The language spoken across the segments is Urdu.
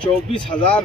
24,000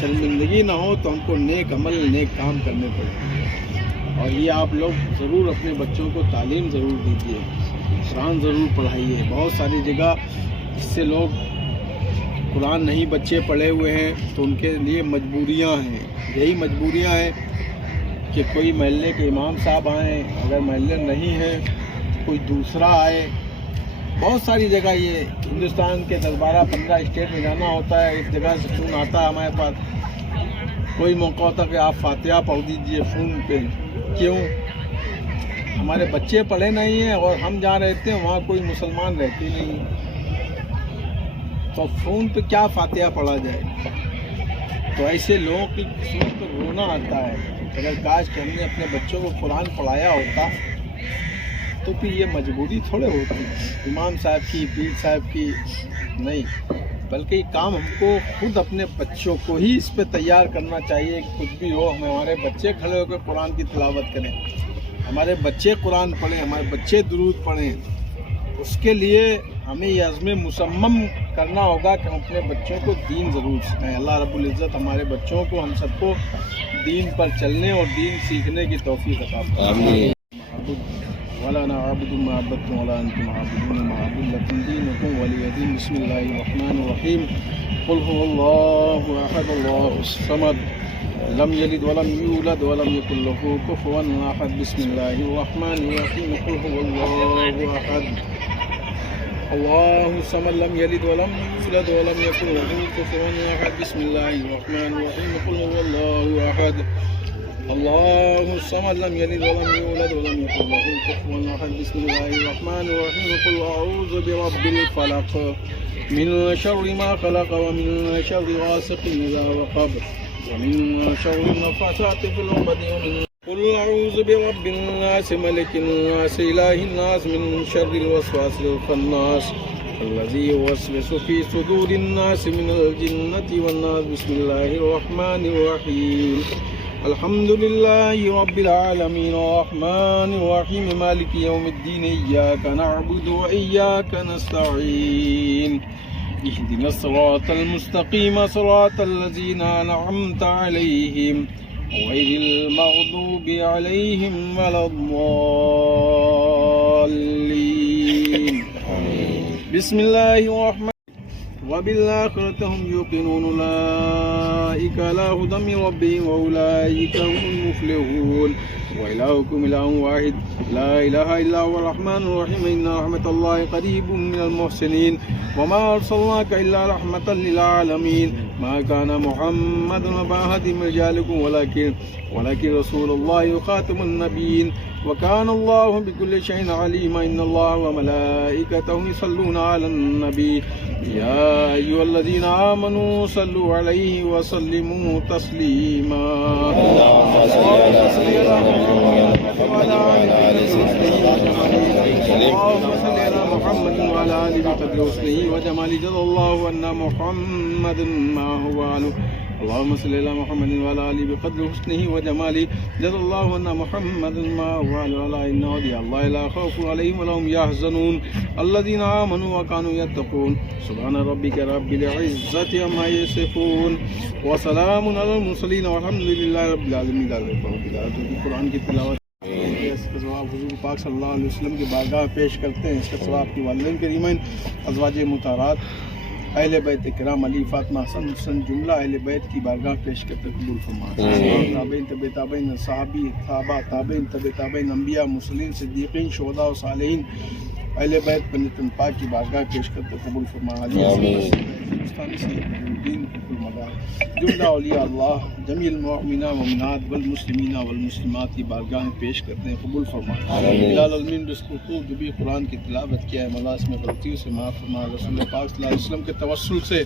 شرمندگی نہ ہو تو ہم کو نیک عمل نیک کام کرنے پڑیں. اور یہ آپ لوگ ضرور اپنے بچوں کو تعلیم ضرور دیجیے, قرآن ضرور پڑھائیے. بہت ساری جگہ اس سے لوگ قرآن نہیں بچے پڑھے ہوئے ہیں تو ان کے لیے مجبوریاں ہیں. یہی مجبوریاں ہیں کہ کوئی محلے کے امام صاحب آئیں, اگر محلے نہیں ہیں کوئی دوسرا آئے. بہت ساری جگہ یہ ہندوستان کے 10-12-15 اسٹیٹ میں جانا ہوتا ہے, اس جگہ سے فون آتا ہے ہمارے پاس, کوئی موقع ہوتا کہ آپ فاتحہ پڑھ دیجیے فون پہ. کیوں؟ ہمارے بچے پڑھے نہیں ہیں اور ہم جہاں رہتے ہیں وہاں کوئی مسلمان رہتے نہیں, تو فون پہ کیا فاتحہ پڑھا جائے؟ تو ایسے لوگوں کی قسمت کو رونا آتا ہے. اگر کاش کہ ہم نے اپنے بچوں کو قرآن پڑھایا ہوتا تو پھر یہ مجبوری تھوڑے ہوتی امام صاحب کی, پیر صاحب کی, نہیں, بلکہ یہ کام ہم کو خود اپنے بچوں کو ہی اس پہ تیار کرنا چاہیے. کہ کچھ بھی ہو ہمارے بچے کھڑے ہو کر قرآن کی تلاوت کریں, ہمارے بچے قرآن پڑھیں, ہمارے بچے درود پڑھیں. اس کے لیے ہمیں یہ عزم مصمم کرنا ہوگا کہ ہم اپنے بچوں کو دین ضرور سکھائیں. اللہ رب العزت ہمارے بچوں کو, ہم سب کو دین پر چلنے اور دین سیکھنے کی توفیق عطا فرمائے. ولا نعبد ما عبدتم ولا انتم عابدون ما اعبد لكم دينكم ولي دين. بسم الله الرحمن الرحيم. قل هو الله احد الله الصمد لم يلد ولم يولد ولم يكن له كفوا احد. بسم الله الرحمن الرحيم. قل هو الله احد الله الصمد لم يلد ولم يولد ولم يكن له كفوا احد. بسم الله الرحمن الرحيم. قل هو الله احد الله الصمد لم يلد ولم يولد ولم يكن له كفوا احد. بسم الله الرحمن الرحيم. قل اعوذ برب الفلق من شر ما خلق ومن شر غاسق اذا وقب ومن شر النفاثات في العقد. قل اعوذ برب الناس ملك الناس اله الناس من شر الوسواس الخناس الذي يوسوس في صدور الناس من الجنة والناس. بسم الله الرحمن الرحيم. الحمد لله رب العالمين الرحمن الرحيم مالك يوم الدين. إياك نعبد وإياك نستعين. اهدنا الصراط المستقيم صراط الذين أنعمت عليهم غير المغضوب عليهم ولا الضالين. بسم الله الرحمن وبالآخرة هم يوقنون. أولئك على هدى من ربهم وأولئك هم المفلحون. وإلهكم إله واحد لا إله إلا هو الرحمن الرحيم. إن رحمة الله قريب من المحسنين. وما أرسلناك إلا رحمة للعالمين. ما كان محمد أبا أحد من رجالكم ولكن رسول الله وخاتم النبيين. وكان الله بكل شيء عليما. إن الله وملائكته يصلون على النبي يا أيها الذين آمنوا صلوا عليه وسلموا تسليما. اللهم صل على محمد وعلى آله بقدر حسنه وجماله. جزا الله أن محمد ما هو أهله. اللهم صل على محمد وعلى آله بقدر حسنه وجماله. جزا الله أن محمد ما هو أهله. إن أولياء الله لا خوف عليهم ولا هم يحزنون الذين آمنوا وكانوا يتقون. سبحان ربك رب العزة عما يصفون وسلام على المرسلين والحمد لله رب العالمين. قرآن کی تلاوت اس کا ثواب حضور پاک صلی اللہ علیہ وسلم کی بارگاہ میں پیش کرتے ہیں. اس کا ثواب کی والدین کریمین, ازواج مطہرات, اہل بیت کرام علی فاطمہ حسن حسین جملہ اہل بیت کی بارگاہ پیش کرتے قبول فرمائے. تابعین طب تابعین صحابی تابعین طب تابعین انبیاء مرسلین صدیقین شہداء و صالحین اہل بیت بنتن پاک کی بارگاہ پیش کرتے قبول فرمائے. جملہ اولیاء اللہ جمیع المؤمنین والمؤمنات والمسلمین والمسلمات کی بارگاہ میں پیش کرتے ہیں قبول فرمائے. بلال علمین بسکوتو جو بھی قرآن کی تلاوت کیا ہے مولا اس میں غلطیوں سے معاف فرمائے. رسول پاک صلی اللہ علیہ وسلم کے توسل سے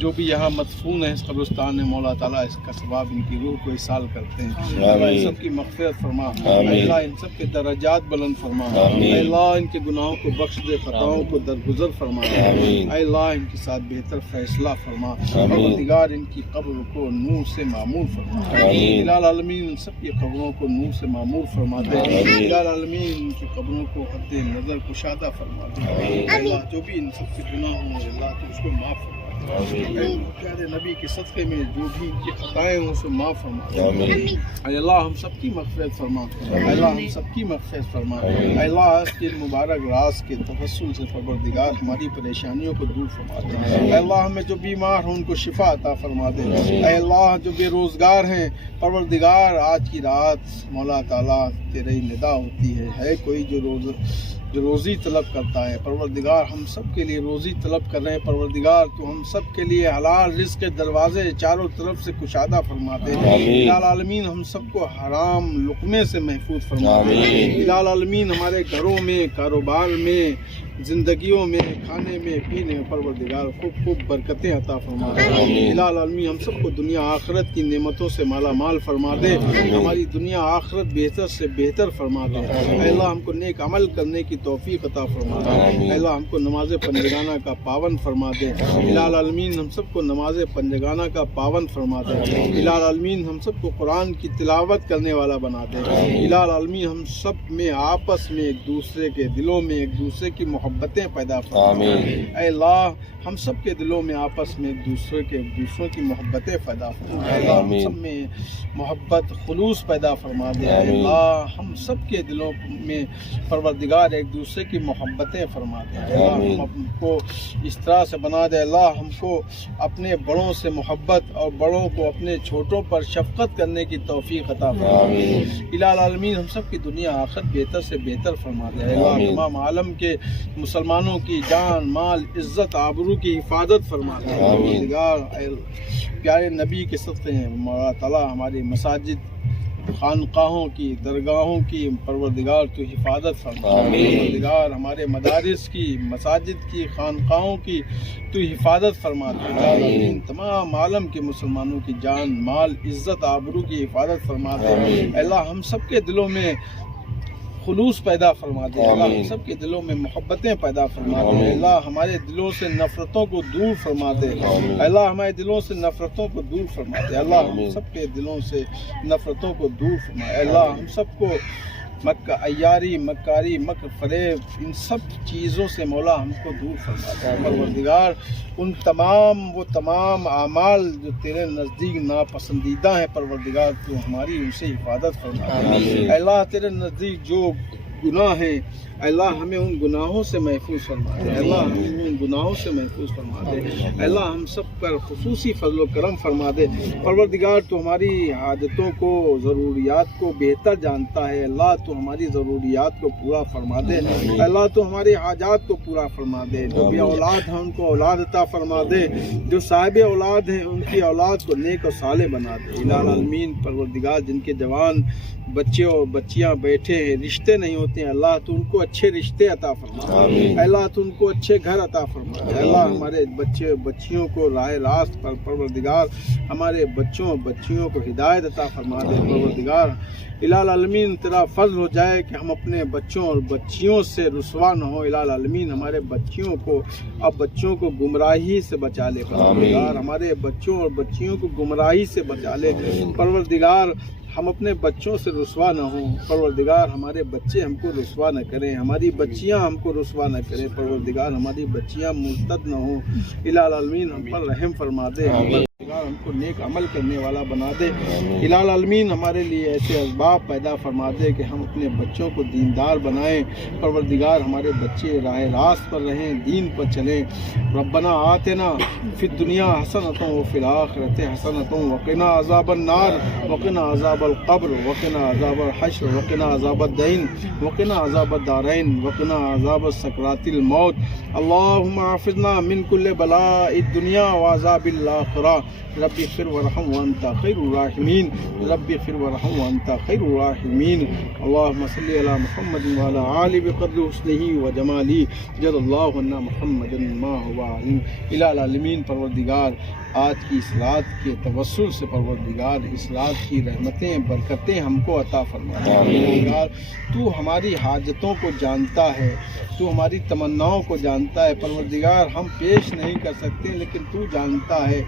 جو بھی یہاں مدفون ہیں اس قبرستان میں مولا تعالیٰ اس کا ثواب ان کی روح کو احسال کرتے ہیں. اللہ ان سب کی مغفرت فرما. اللہ ان سب کے درجات بلند فرما. اللہ ان کے گناہوں کو بخش دے, خطاؤں کو درگزر فرما. اللہ ان کے ساتھ بہتر فیصلہ فرما. پروردگار ان کی قبر کو نور سے معمور فرما. الہ العالمین ان سب کی قبروں کو نور سے معمور فرما دے. الہ العالمین ان کی قبروں کو حد نظر کشادہ فرما دے. اللہ جو بھی ان سب کے گناہ ہوں اللہ تو اس کو معاف فرما. پیارے نبی کے صدقے میں جو بھی ان کی خطائیں ہیں اسے معاف فرما دے اے اللہ، ہم سب کی مغفرت فرما اے اللہ، ہم سب کی مغفرت فرما اے اللہ، اس کے مبارک راز کے توسل سے پروردگار ہماری پریشانیوں کو دور فرما دے اے اللہ، ہمیں جو بیمار ہیں ان کو شفا عطا فرما دے اے اللہ، جو بے روزگار ہیں پروردگار آج کی رات مولا تعالیٰ تیری ندا ہوتی ہے کوئی جو روزی طلب کرتا ہے پروردگار، ہم سب کے لیے روزی طلب کر رہے ہیں پروردگار، تو ہم سب کے لیے حلال رزق کے دروازے چاروں طرف سے کشادہ فرما دے الہ العالمین، ہم سب کو حرام لقمے سے محفوظ فرما دے الہ العالمین، ہمارے گھروں میں، کاروبار میں، زندگیوں میں، کھانے میں، پینے میں پروردگار خوب برکتیں عطا فرما دے الہ العالمین، ہم سب کو دنیا آخرت کی نعمتوں سے مالا مال فرما دے، ہماری دنیا آخرت بہتر سے بہتر فرما دے اے اللہ، ہم کو نیک عمل کرنے کی توفیق عطا فرما دے اے اللہ، ہم کو نماز پنجگانہ کا پابند فرما دے الہ العالمین، ہم سب کو نماز پنجگانہ کا پابند فرما دے الہ العالمین، ہم سب کو قرآن کی تلاوت کرنے والا بنا دے الہ العالمین، ہم سب میں آپس میں ایک دوسرے کے دلوں میں ایک دوسرے کی محبتیں پیدا فرما دے اے اللہ، ہم سب کے دلوں میں آپس میں ایک دوسروں کی محبتیں پیدا فرما دے اے اللہ، ہم سب میں محبت خلوص پیدا فرما دے اے اللہ، ہم سب کے دلوں میں پروردگار ایک دوسرے کی محبتیں فرما دے اے اللہ، ہم کو اس طرح سے بنا دے اللہ، ہم کو اپنے بڑوں سے محبت اور بڑوں کو اپنے چھوٹوں پر شفقت کرنے کی توفیق عطا فرما دے الہ العالمین، ہم سب کی دنیا آخرت بہتر سے بہتر فرما دے اے اللہ، تمام عالم کے مسلمانوں کی جان مال عزت آبرو کی حفاظت فرما دے پروردگار، پیارے نبی کے صدقے ہیں مولا تعالیٰ ہماری مساجد خانقاہوں کی درگاہوں کی پروردگار تو حفاظت فرما پروردگار، ہمارے مدارس کی مساجد کی خانقاہوں کی تو حفاظت فرما دے، تمام عالم کے مسلمانوں کی جان مال عزت آبرو کی حفاظت فرما دے اے اللہ، ہم سب کے دلوں میں خلوص پیدا فرما دے اللہ، ہم سب کے دلوں میں محبتیں پیدا فرما دے اللہ، ہمارے دلوں سے نفرتوں کو دور فرما دے اللہ، ہمارے دلوں سے نفرتوں کو دور فرما دے اللہ، ہم سب کے دلوں سے نفرتوں کو دور فرما دے اللہ، ہم سب کو مکہ عیاری مکاری مکر فریب ان سب چیزوں سے مولا ہم کو دور فرما دے پروردگار، ان تمام اعمال جو تیرے نزدیک ناپسندیدہ ہیں پروردگار تو ہماری ان سے حفاظت فرما دے اللہ، تیرے نزدیک جو گناہ ہیں اللہ ہمیں ان گناہوں سے محفوظ فرما دے اللہ، ہمیں ان گناہوں سے محفوظ فرما دے اللہ، ہم سب پر خصوصی فضل و کرم فرما دے پروردگار، تو ہماری حاجتوں کو ضروریات کو بہتر جانتا ہے اللہ، تو ہماری ضروریات کو پورا فرما دے اللہ، تو ہماری حاجات کو پورا فرما دے، جو بھی اولاد ہیں ان کو اولاد عطا فرما دے، جو صاحب اولاد ہیں ان کی اولاد کو نیک و صالح بنا دے الہ العالمین پروردگار، جن کے جوان بچے اور بچیاں بیٹھے ہیں رشتے نہیں ہوتے ہیں اللہ، تو ان کو اچھے رشتے عطا فرما اللہ، تو ان کو اچھے گھر عطا فرما اللہ، ہمارے بچے بچیوں کو راہ راست پر پروردگار، ہمارے بچیوں کو ہدایت عطا فرما دے پروردگار الہ العالمین، تیرا فضل ہو جائے کہ ہم اپنے بچوں اور بچیوں سے رسوا نہ ہو الہ العالمین، ہمارے بچوں کو گمراہی سے بچا لے پروردگار، ہمارے بچوں اور بچیوں کو گمراہی سے بچا لے پروردگار، ہم اپنے بچوں سے رسوا نہ ہوں پروردگار، ہمارے بچے ہم کو رسوا نہ کریں، ہماری بچیاں ہم کو رسوا نہ کریں پروردگار، ہماری بچیاں مرتد نہ ہوں الہ العالمین، ہم پر رحم فرما دے ہم کو نیک عمل کرنے والا بنا دے الہ العالمین، ہمارے لیے ایسے اسباب پیدا فرما دے کہ ہم اپنے بچوں کو دیندار بنائیں پروردگار، ہمارے بچے راہ راست پر رہیں، دین پر چلیں، ربنا آتنا فی الدنیا حسنۃ وفی الآخرۃ حسنۃ وقنا عذاب النار وقنا عذاب القبر وقنا عذاب الحشر وقنا عذاب الدین وقنا عذاب الدارین وقنا عذاب سکرات الموت، اللهم احفظنا من كل بلاء الدنیا وعذاب الآخرہ، رب اغفر ورحم وانت خیر الراحمین، رب اغفر ورحم وانت خیر الراحمین، اللهم صل علی محمد وعلى آل بقدر حسنہ وجمالہ، جزا اللہ عنا محمد ما هو علیم الہ العالمین پروردگار، آج کی اس رات کے توسل سے پروردگار اس رات کی رحمتیں برکتیں ہم کو عطا فرما پروردگار، تو ہماری حاجتوں کو جانتا ہے، تو ہماری تمناؤں کو جانتا ہے پروردگار، ہم پیش نہیں کر سکتے لیکن تو جانتا ہے،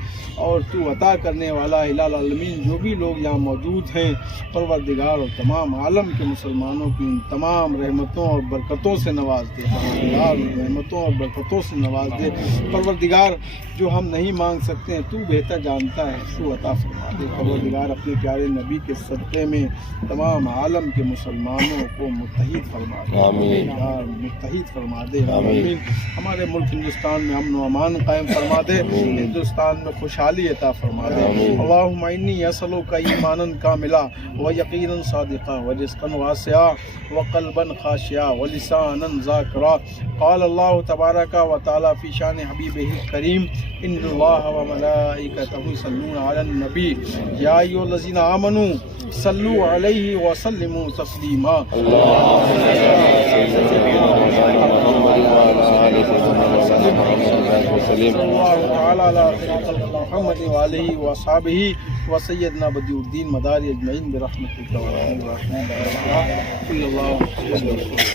اور تو عطا کرنے والا الہ العالمین جو بھی لوگ یہاں موجود ہیں پروردگار، اور تمام عالم کے مسلمانوں کی ان تمام رحمتوں اور برکتوں سے نواز دے پروردگار، رحمتوں اور برکتوں سے نواز دے پروردگار۔ جو ہم نہیں مانگ سکتے ہیں تو بہتر جانتا ہے، تو عطا فرما دے پروردگار۔ اپنے پیارے نبی کے صدقے میں تمام عالم کے مسلمانوں کو متحد فرما دے پروردگار، متحد فرما دے آمین۔ ہمارے ملک ہندوستان میں امن و امان قائم فرما دے، ہندوستان میں خوشحالی عطا فرما دے۔ اللہم انی اسألک ایمانا کاملا و یقینا صادقا و رزقا واسعا و قلبا خاشعا و لسانا ذاکرا۔ قال اللہ تبارک و تعالی فی شان حبیبہ الکریم ان اللہ و ملائکتہ یصلون علی النبی یا ایھا الذین آمنوا صلوا علیہ وسلموا تسلیما۔ صلی اللہ تعالی علی خیر خلق محمد و آلہ و اصحابہ و سیدنا بدیع الدین مداری اجمعین برحمتک یا ارحم الراحمین۔ صلی اللہ علیہ وسلم۔